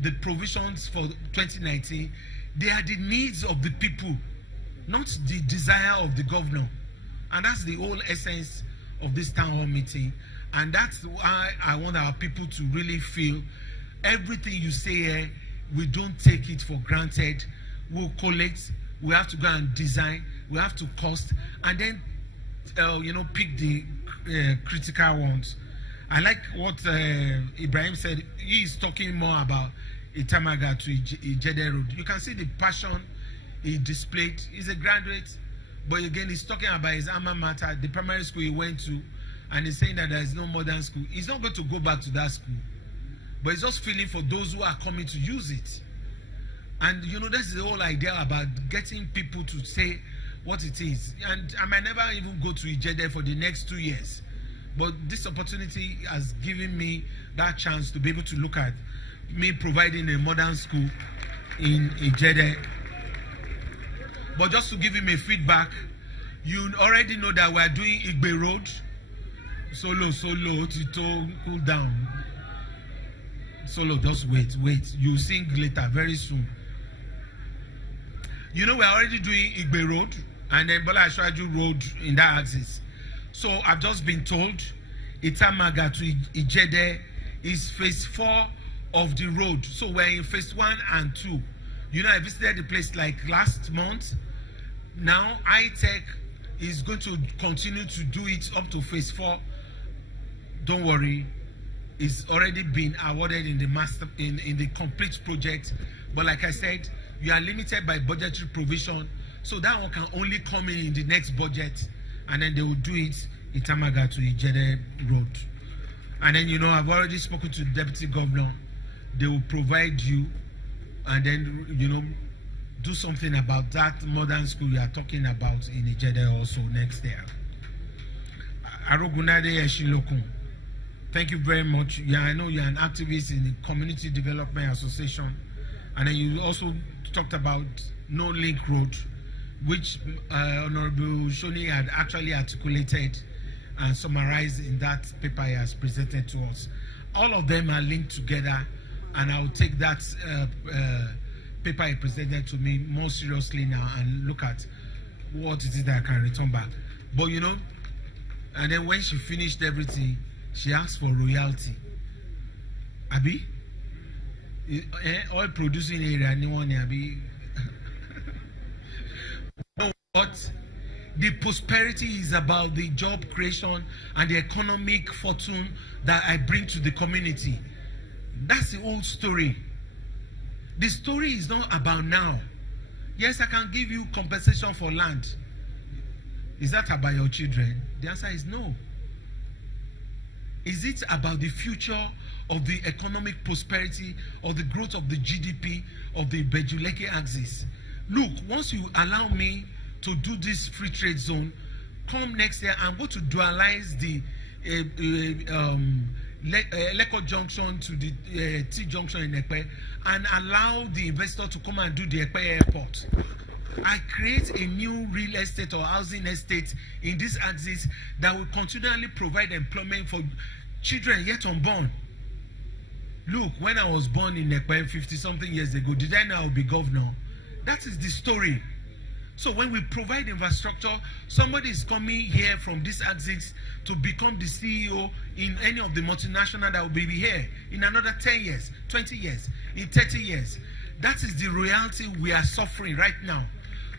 the provisions for 2019, they are the needs of the people, not the desire of the governor. And that's the whole essence of this town hall meeting. And that's why I want our people to really feel everything you say here, we don't take it for granted. We'll collect, we have to go and design, we have to cost, and then pick the critical ones. I like what Ibrahim said. He is talking more about Itamaga to Ijede Road. You can see the passion he displayed. He's a graduate, but again, he's talking about his alma mater, the primary school he went to, and he's saying that there is no modern school. He's not going to go back to that school, but he's just feeling for those who are coming to use it. And that's the whole idea about getting people to say what it is. And I might never even go to Ijede for the next 2 years, but this opportunity has given me that chance to be able to look at me providing a modern school in Ijede. But just to give him a feedback, you already know that we are doing Igbe Road. Solo, Tito, cool down. Solo, just wait. You sing later, very soon. We are already doing Igbe Road and then Bola Ashwaju Road in that axis. So I've just been told Itamaga to Ijede is phase 4 of the road. So we're in phase 1 and 2. I visited the place like last month. Now iTech is going to continue to do it up to phase 4. Don't worry, it's already been awarded in the master in the complete project. But like I said, you are limited by budgetary provision, so that one can only come in the next budget, and then they will do it Itamaga to Ijede Road. And then I've already spoken to the deputy governor. They will provide you, and then do something about that modern school you are talking about in Ijede also next year. Arogunade Eshilokun, thank you very much. Yeah, I know you're an activist in the Community Development Association, and then you also talked about No Link Road, which Honorable Shoni had actually articulated and summarized in that paper he has presented to us. All of them are linked together, and I'll take that paper he presented to me more seriously now and look at what it is that I can return back. But and then when she finished everything, she asked for royalty. Abi? Oil producing area, anyone, Abi? What? The prosperity is about the job creation and the economic fortune that I bring to the community. That's the old story. The story is not about now. Yes, I can give you compensation for land. Is that about your children? The answer is no. Is it about the future of the economic prosperity or the growth of the GDP of the Bejuleke axis? Look, once you allow me to do this free trade zone, come next year, I'm going to dualize the Leko junction to the T junction in Ekpe and allow the investor to come and do the Ekpe airport. I create a new real estate or housing estate in this axis that will continually provide employment for children yet unborn. Look, when I was born in Ekpe 50-something years ago, did I know I would be governor? That is the story. So when we provide infrastructure, somebody is coming here from this axis to become the CEO in any of the multinational that will be here in another 10 years, 20 years, in 30 years. That is the reality we are suffering right now.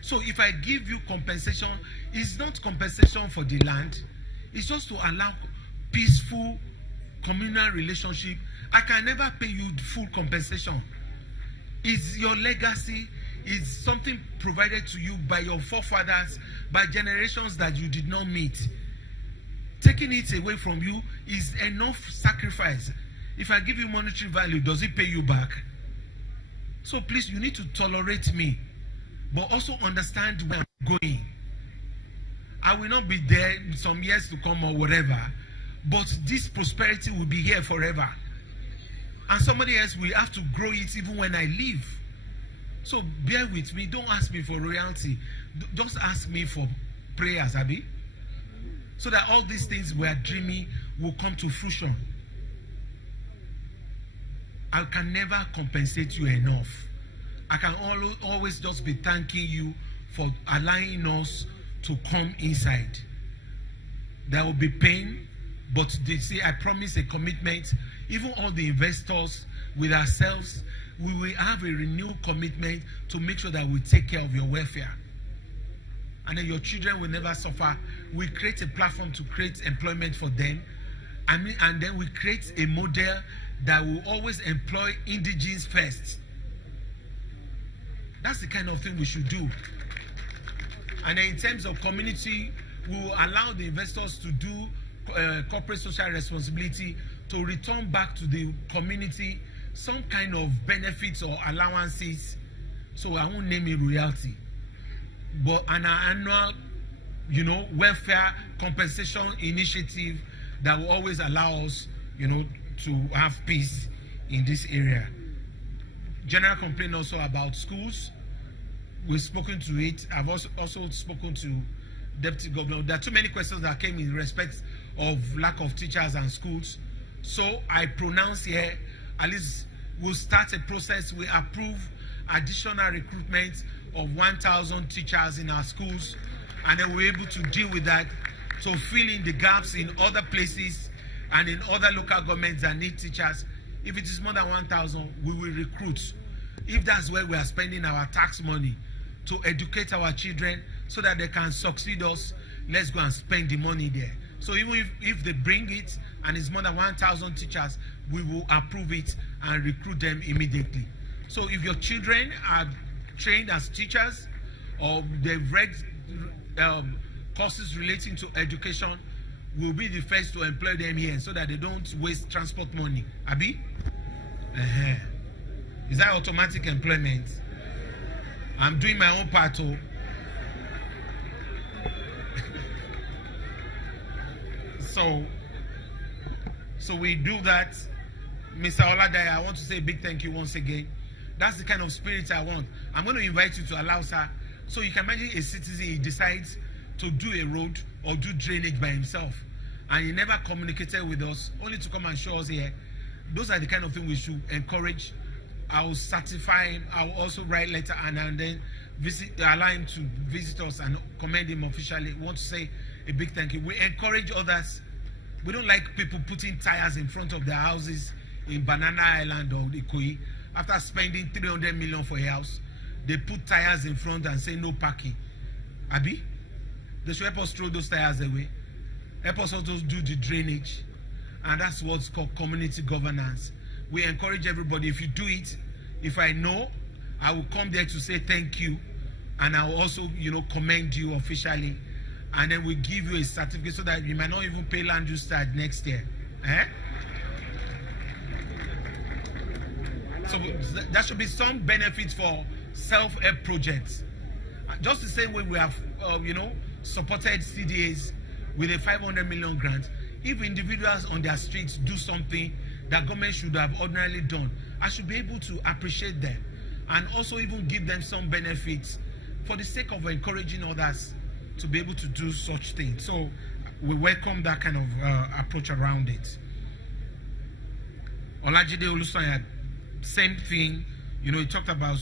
So if I give you compensation, it's not compensation for the land. It's just to allow peaceful communal relationship. I can never pay you full compensation. It's your legacy. It's something provided to you by your forefathers, by generations that you did not meet. Taking it away from you is enough sacrifice. If I give you monetary value, does it pay you back? So please, you need to tolerate me, but also understand where I'm going. I will not be there in some years to come or whatever, but this prosperity will be here forever. And somebody else will have to grow it even when I leave. So bear with me. Don't ask me for royalty. Just ask me for prayers, Abi. So that all these things we are dreaming will come to fruition. I can never compensate you enough. I can always just be thanking you for allowing us to come inside. There will be pain, but they say I promise a commitment. Even all the investors with ourselves, we will have a renewed commitment to make sure that we take care of your welfare. And then your children will never suffer. We create a platform to create employment for them. And then we create a model that will always employ indigenes first. That's the kind of thing we should do. And then in terms of community, we will allow the investors to do corporate social responsibility, to return back to the community some kind of benefits or allowances. So I won't name it royalty, but an annual, welfare compensation initiative that will always allow us, to have peace in this area. General complaint also about schools. We've spoken to it. I've also spoken to Deputy Governor. There are too many questions that came in respect of lack of teachers and schools. So I pronounce here, at least we'll start a process. We approve additional recruitment of 1,000 teachers in our schools, and then we're able to deal with that to fill in the gaps in other places and in other local governments that need teachers. If it is more than 1,000, we will recruit. If that's where we are spending our tax money to educate our children so that they can succeed us, let's go and spend the money there. So even if they bring it and it's more than 1,000 teachers, we will approve it and recruit them immediately. So if your children are trained as teachers or they've read courses relating to education, we'll be the first to employ them here so that they don't waste transport money. Abi? Is that automatic employment? I'm doing my own part. So we do that. Mr. Oladaya, I want to say a big thank you once again. That's the kind of spirit I want. I'm going to invite you to allow, sir. So you can imagine a citizen, he decides to do a road or do drainage by himself, and he never communicated with us, only to come and show us here. Those are the kind of things we should encourage. I will certify him. I will also write letter and then allow him to visit us and commend him officially. We want to say a big thank you. We encourage others. We don't like people putting tires in front of their houses in Banana Island or Ikoyi. After spending 300 million for a house, they put tires in front and say no parking. Abi? They should help us throw those tires away. Help us also do the drainage. And that's what's called community governance. We encourage everybody, if you do it, if I know, I will come there to say thank you. And I will also, commend you officially. And then we give you a certificate so that you might not even pay land use tax next year. So there should be some benefits for self-help projects. Just the same way we have, supported CDAs with a 500 million grant. If individuals on their streets do something that government should have ordinarily done, I should be able to appreciate them and also even give them some benefits for the sake of encouraging others to be able to do such things. So we welcome that kind of approach around it. Olajide Olusanya, same thing. He talked about